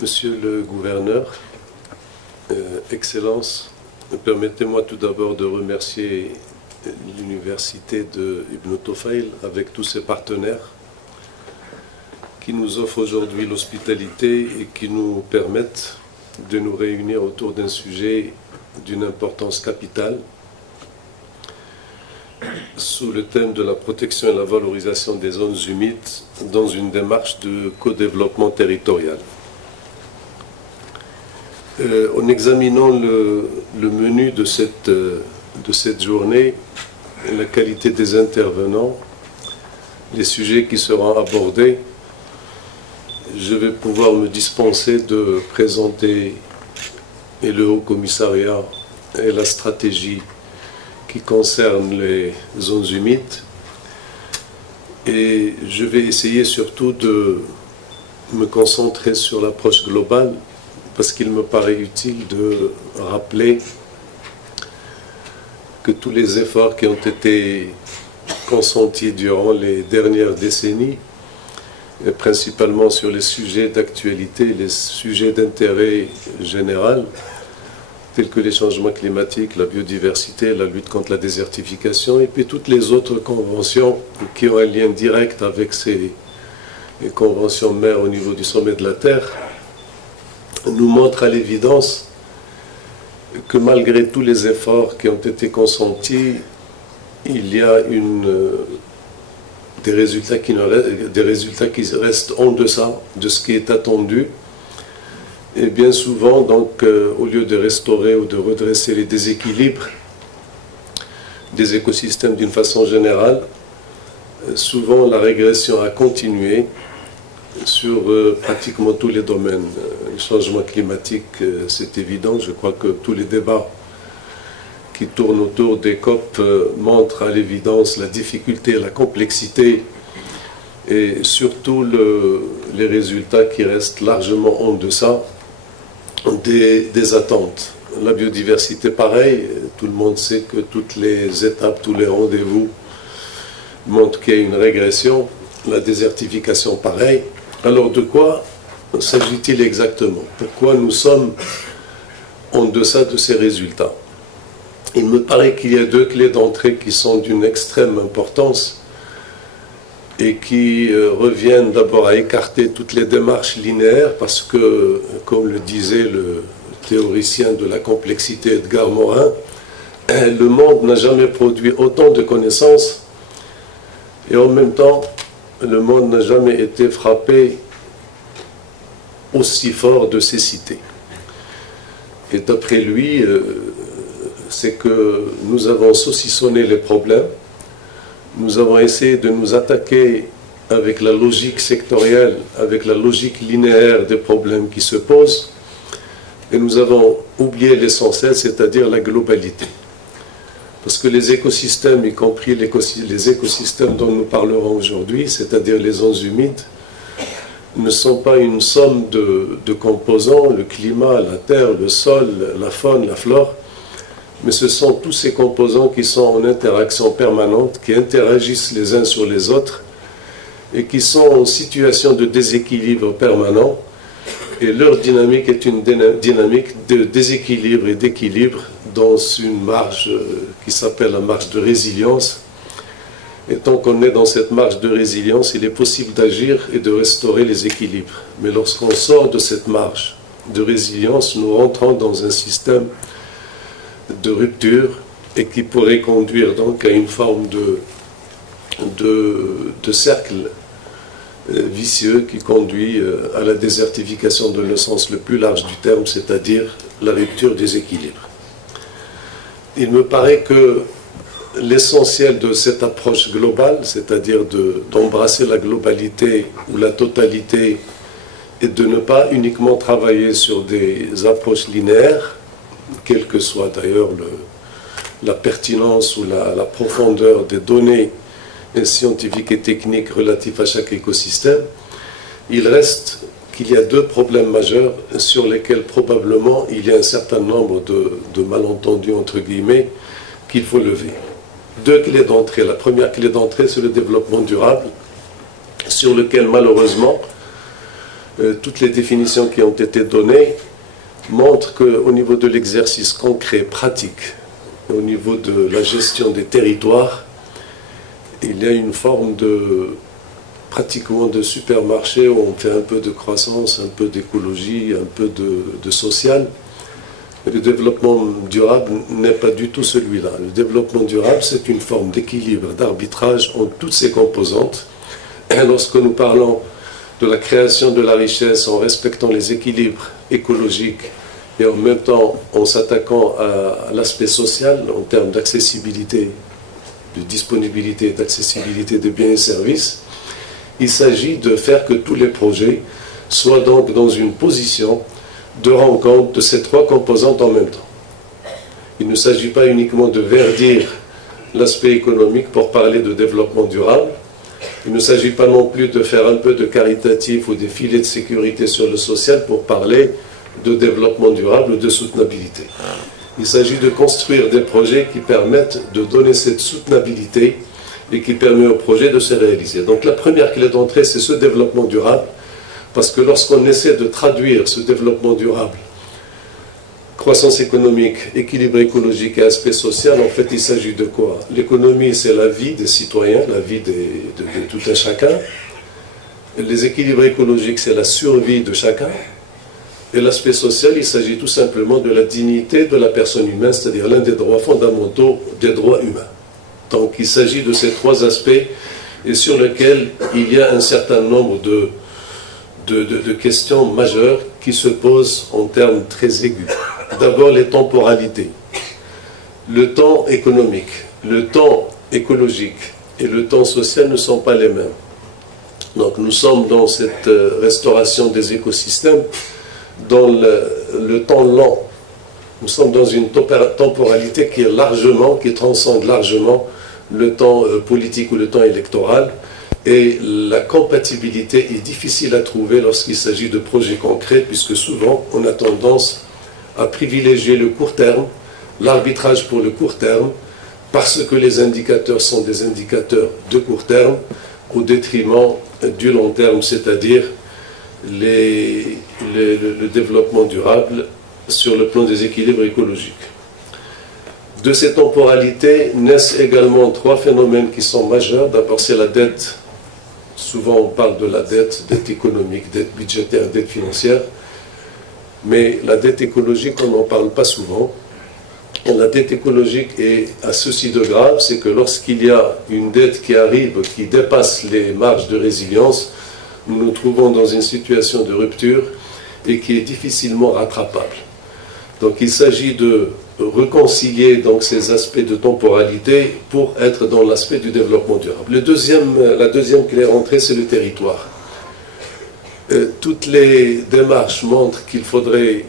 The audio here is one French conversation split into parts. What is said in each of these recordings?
Monsieur le gouverneur, Excellences, permettez-moi tout d'abord de remercier l'université de Ibn Tufayl avec tous ses partenaires qui nous offrent aujourd'hui l'hospitalité et qui nous permettent de nous réunir autour d'un sujet d'une importance capitale sous le thème de la protection et la valorisation des zones humides dans une démarche de co-développement territorial. En examinant le menu de cette journée, la qualité des intervenants, les sujets qui seront abordés, je vais pouvoir me dispenser de présenter et le Haut Commissariat et la stratégie qui concerne les zones humides. Et je vais essayer surtout de me concentrer sur l'approche globale, parce qu'il me paraît utile de rappeler que tous les efforts qui ont été consentis durant les dernières décennies, et principalement sur les sujets d'actualité, les sujets d'intérêt général, tels que les changements climatiques, la biodiversité, la lutte contre la désertification, et puis toutes les autres conventions qui ont un lien direct avec ces conventions mères au niveau du sommet de la Terre, nous montre à l'évidence que malgré tous les efforts qui ont été consentis, il y a des résultats qui restent en deçà de ce qui est attendu. Et bien souvent, donc, au lieu de restaurer ou de redresser les déséquilibres des écosystèmes d'une façon générale, souvent la régression a continué sur pratiquement tous les domaines. Le changement climatique, c'est évident. Je crois que tous les débats qui tournent autour des COP montrent à l'évidence la difficulté, la complexité et surtout les résultats qui restent largement en deçà des attentes. La biodiversité, pareil. Tout le monde sait que toutes les étapes, tous les rendez-vous montrent qu'il y a une régression. La désertification, pareil. Alors de quoi s'agit-il exactement? Pourquoi nous sommes en deçà de ces résultats? Il me paraît qu'il y a deux clés d'entrée qui sont d'une extrême importance et qui reviennent d'abord à écarter toutes les démarches linéaires parce que, comme le disait le théoricien de la complexité Edgar Morin, le monde n'a jamais produit autant de connaissances et en même temps, le monde n'a jamais été frappé aussi fort de cécité. Et d'après lui, c'est que nous avons saucissonné les problèmes, nous avons essayé de nous attaquer avec la logique sectorielle, avec la logique linéaire des problèmes qui se posent, et nous avons oublié l'essentiel, c'est-à-dire la globalité. Parce que les écosystèmes, y compris les écosystèmes dont nous parlerons aujourd'hui, c'est-à-dire les zones humides, ne sont pas une somme de composants, le climat, la terre, le sol, la faune, la flore, mais ce sont tous ces composants qui sont en interaction permanente, qui interagissent les uns sur les autres et qui sont en situation de déséquilibre permanent. Et leur dynamique est une dynamique de déséquilibre et d'équilibre dans une marge qui s'appelle la marge de résilience. Et tant qu'on est dans cette marge de résilience, il est possible d'agir et de restaurer les équilibres. Mais lorsqu'on sort de cette marge de résilience, nous rentrons dans un système de rupture et qui pourrait conduire donc à une forme de cercle vicieux qui conduit à la désertification dans le sens le plus large du terme, c'est-à-dire la rupture des équilibres. Il me paraît que l'essentiel de cette approche globale, c'est-à-dire d'embrasser la globalité ou la totalité et de ne pas uniquement travailler sur des approches linéaires, quelle que soit d'ailleurs la pertinence ou la profondeur des données scientifiques et techniques relatives à chaque écosystème, il reste qu'il y a deux problèmes majeurs sur lesquels probablement il y a un certain nombre de malentendus entre guillemets qu'il faut lever. Deux clés d'entrée. La première clé d'entrée, c'est le développement durable, sur lequel malheureusement toutes les définitions qui ont été données montrent qu'au niveau de l'exercice concret, pratique, au niveau de la gestion des territoires, il y a une forme de pratiquement de supermarché où on fait un peu de croissance, un peu d'écologie, un peu de social. Le développement durable n'est pas du tout celui-là. Le développement durable, c'est une forme d'équilibre, d'arbitrage entre toutes ses composantes. Et lorsque nous parlons de la création de la richesse en respectant les équilibres écologiques et en même temps en s'attaquant à l'aspect social en termes d'accessibilité, de disponibilité et d'accessibilité de biens et services, il s'agit de faire que tous les projets soient donc dans une position de rencontre de ces trois composantes en même temps. Il ne s'agit pas uniquement de verdir l'aspect économique pour parler de développement durable. Il ne s'agit pas non plus de faire un peu de caritatif ou des filets de sécurité sur le social pour parler de développement durable ou de soutenabilité. Il s'agit de construire des projets qui permettent de donner cette soutenabilité et qui permet au projet de se réaliser. Donc la première clé d'entrée, c'est ce développement durable, parce que lorsqu'on essaie de traduire ce développement durable, croissance économique, équilibre écologique et aspect social, en fait, il s'agit de quoi? L'économie, c'est la vie des citoyens, la vie de tout un chacun. Les équilibres écologiques, c'est la survie de chacun. Et l'aspect social, il s'agit tout simplement de la dignité de la personne humaine, c'est-à-dire l'un des droits fondamentaux des droits humains. Donc il s'agit de ces trois aspects et sur lesquels il y a un certain nombre de questions majeures qui se posent en termes très aigus. D'abord les temporalités. Le temps économique, le temps écologique et le temps social ne sont pas les mêmes. Donc nous sommes dans cette restauration des écosystèmes dans le temps lent. Nous sommes dans une temporalité qui transcende largement le temps politique ou le temps électoral, et la compatibilité est difficile à trouver lorsqu'il s'agit de projets concrets, puisque souvent on a tendance à privilégier le court terme, l'arbitrage pour le court terme, parce que les indicateurs sont des indicateurs de court terme, au détriment du long terme, c'est-à-dire le développement durable sur le plan des équilibres écologiques. De ces temporalités naissent également trois phénomènes qui sont majeurs. D'abord, c'est la dette. Souvent, on parle de la dette économique, dette budgétaire, dette financière. Mais la dette écologique, on n'en parle pas souvent. Et la dette écologique est à ceci de grave, c'est que lorsqu'il y a une dette qui arrive, qui dépasse les marges de résilience, nous nous trouvons dans une situation de rupture et qui est difficilement rattrapable. Donc il s'agit de réconcilier donc ces aspects de temporalité pour être dans l'aspect du développement durable. La deuxième clé d'entrée, c'est le territoire. Toutes les démarches montrent qu'il faudrait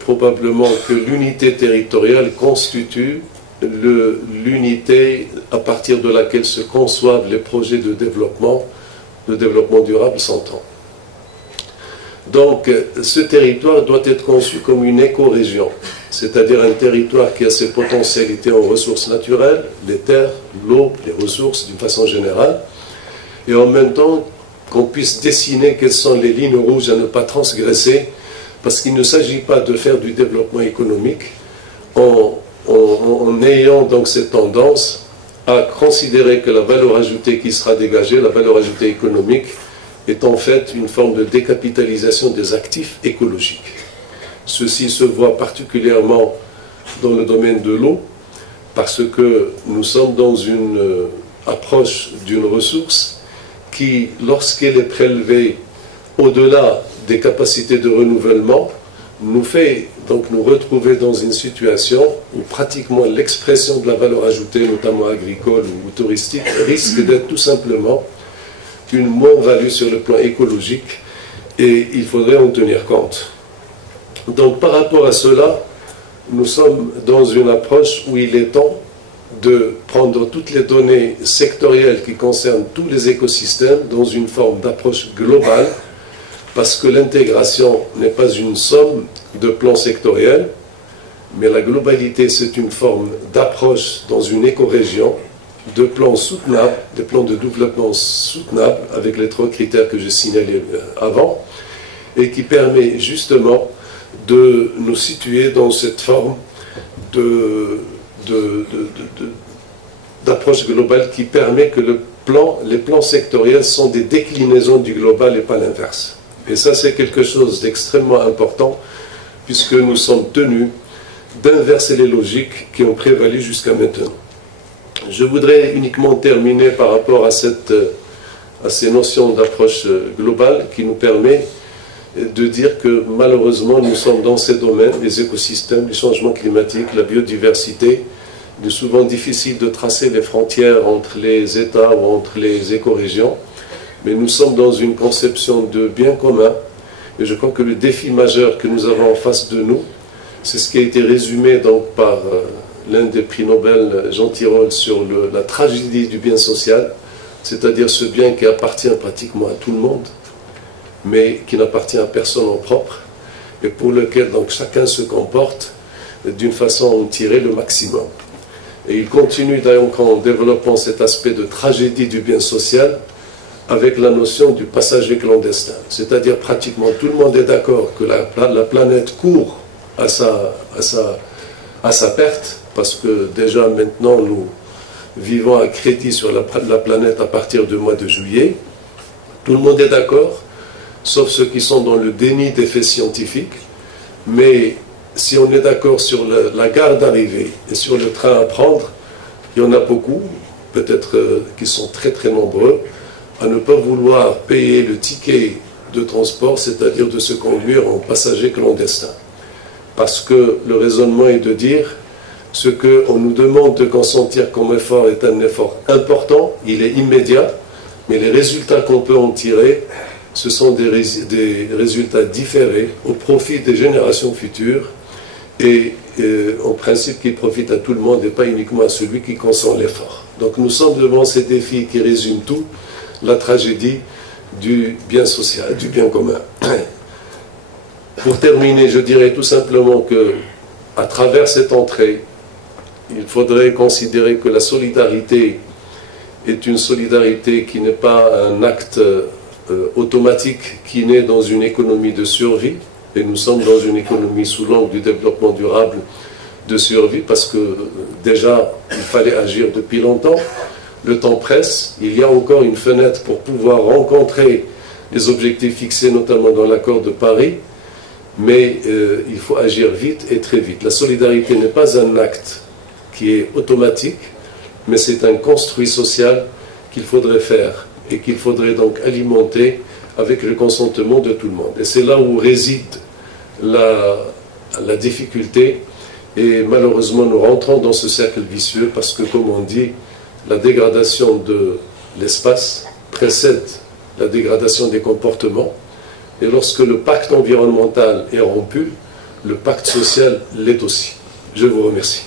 probablement que l'unité territoriale constitue l'unité à partir de laquelle se conçoivent les projets de développement durable s'entend. Donc, ce territoire doit être conçu comme une écorégion, c'est-à-dire un territoire qui a ses potentialités en ressources naturelles, les terres, l'eau, les ressources d'une façon générale, et en même temps qu'on puisse dessiner quelles sont les lignes rouges à ne pas transgresser, parce qu'il ne s'agit pas de faire du développement économique en ayant donc cette tendance à considérer que la valeur ajoutée qui sera dégagée, la valeur ajoutée économique, est en fait une forme de décapitalisation des actifs écologiques. Ceci se voit particulièrement dans le domaine de l'eau, parce que nous sommes dans une approche d'une ressource qui, lorsqu'elle est prélevée au-delà des capacités de renouvellement, nous fait donc nous retrouver dans une situation où pratiquement l'expression de la valeur ajoutée, notamment agricole ou touristique, risque d'être tout simplement une moins-value sur le plan écologique, et il faudrait en tenir compte. Donc par rapport à cela, nous sommes dans une approche où il est temps de prendre toutes les données sectorielles qui concernent tous les écosystèmes dans une forme d'approche globale, parce que l'intégration n'est pas une somme de plans sectoriels, mais la globalité, c'est une forme d'approche dans une écorégion, de plans soutenables, des plans de développement soutenables, avec les trois critères que j'ai signalés avant. et qui permet justement de nous situer dans cette forme d'approche globale qui permet que les plans sectoriels sont des déclinaisons du global et pas l'inverse. Et ça, c'est quelque chose d'extrêmement important, puisque nous sommes tenus d'inverser les logiques qui ont prévalu jusqu'à maintenant. Je voudrais uniquement terminer par rapport à ces notions d'approche globale qui nous permet de dire que malheureusement nous sommes dans ces domaines, les écosystèmes, les changements climatiques, la biodiversité. Il est souvent difficile de tracer les frontières entre les États ou entre les écorégions, mais nous sommes dans une conception de bien commun, et je crois que le défi majeur que nous avons en face de nous, c'est ce qui a été résumé donc par l'un des prix Nobel, Jean Tirole, sur la tragédie du bien social, c'est-à-dire ce bien qui appartient pratiquement à tout le monde, mais qui n'appartient à personne en propre, et pour lequel donc chacun se comporte d'une façon à en tirer le maximum. Et il continue donc en développant cet aspect de tragédie du bien social avec la notion du passager clandestin. C'est-à-dire pratiquement tout le monde est d'accord que la planète court à sa perte, parce que déjà maintenant nous vivons à crédit sur la planète à partir du mois de juillet. Tout le monde est d'accord, sauf ceux qui sont dans le déni des faits scientifiques. Mais si on est d'accord sur la gare d'arrivée et sur le train à prendre, il y en a beaucoup, peut-être qui sont très très nombreux, à ne pas vouloir payer le ticket de transport, c'est-à-dire de se conduire en passager clandestin. Parce que le raisonnement est de dire ce qu'on nous demande de consentir comme effort est un effort important, il est immédiat, mais les résultats qu'on peut en tirer, ce sont des résultats différés au profit des générations futures et en principe qui profitent à tout le monde et pas uniquement à celui qui consent l'effort. Donc nous sommes devant ces défis qui résument tout, la tragédie du bien social, du bien commun. Pour terminer, je dirais tout simplement que à travers cette entrée, il faudrait considérer que la solidarité est une solidarité qui n'est pas un acte automatique qui naît dans une économie de survie, et nous sommes dans une économie sous l'angle du développement durable de survie, parce que déjà il fallait agir depuis longtemps, le temps presse, il y a encore une fenêtre pour pouvoir rencontrer les objectifs fixés notamment dans l'accord de Paris, mais il faut agir vite et très vite. La solidarité n'est pas un acte qui est automatique, mais c'est un construit social qu'il faudrait faire et qu'il faudrait donc alimenter avec le consentement de tout le monde. Et c'est là où réside la difficulté, et malheureusement nous rentrons dans ce cercle vicieux parce que, comme on dit, la dégradation de l'espace précède la dégradation des comportements, et lorsque le pacte environnemental est rompu, le pacte social l'est aussi. Je vous remercie.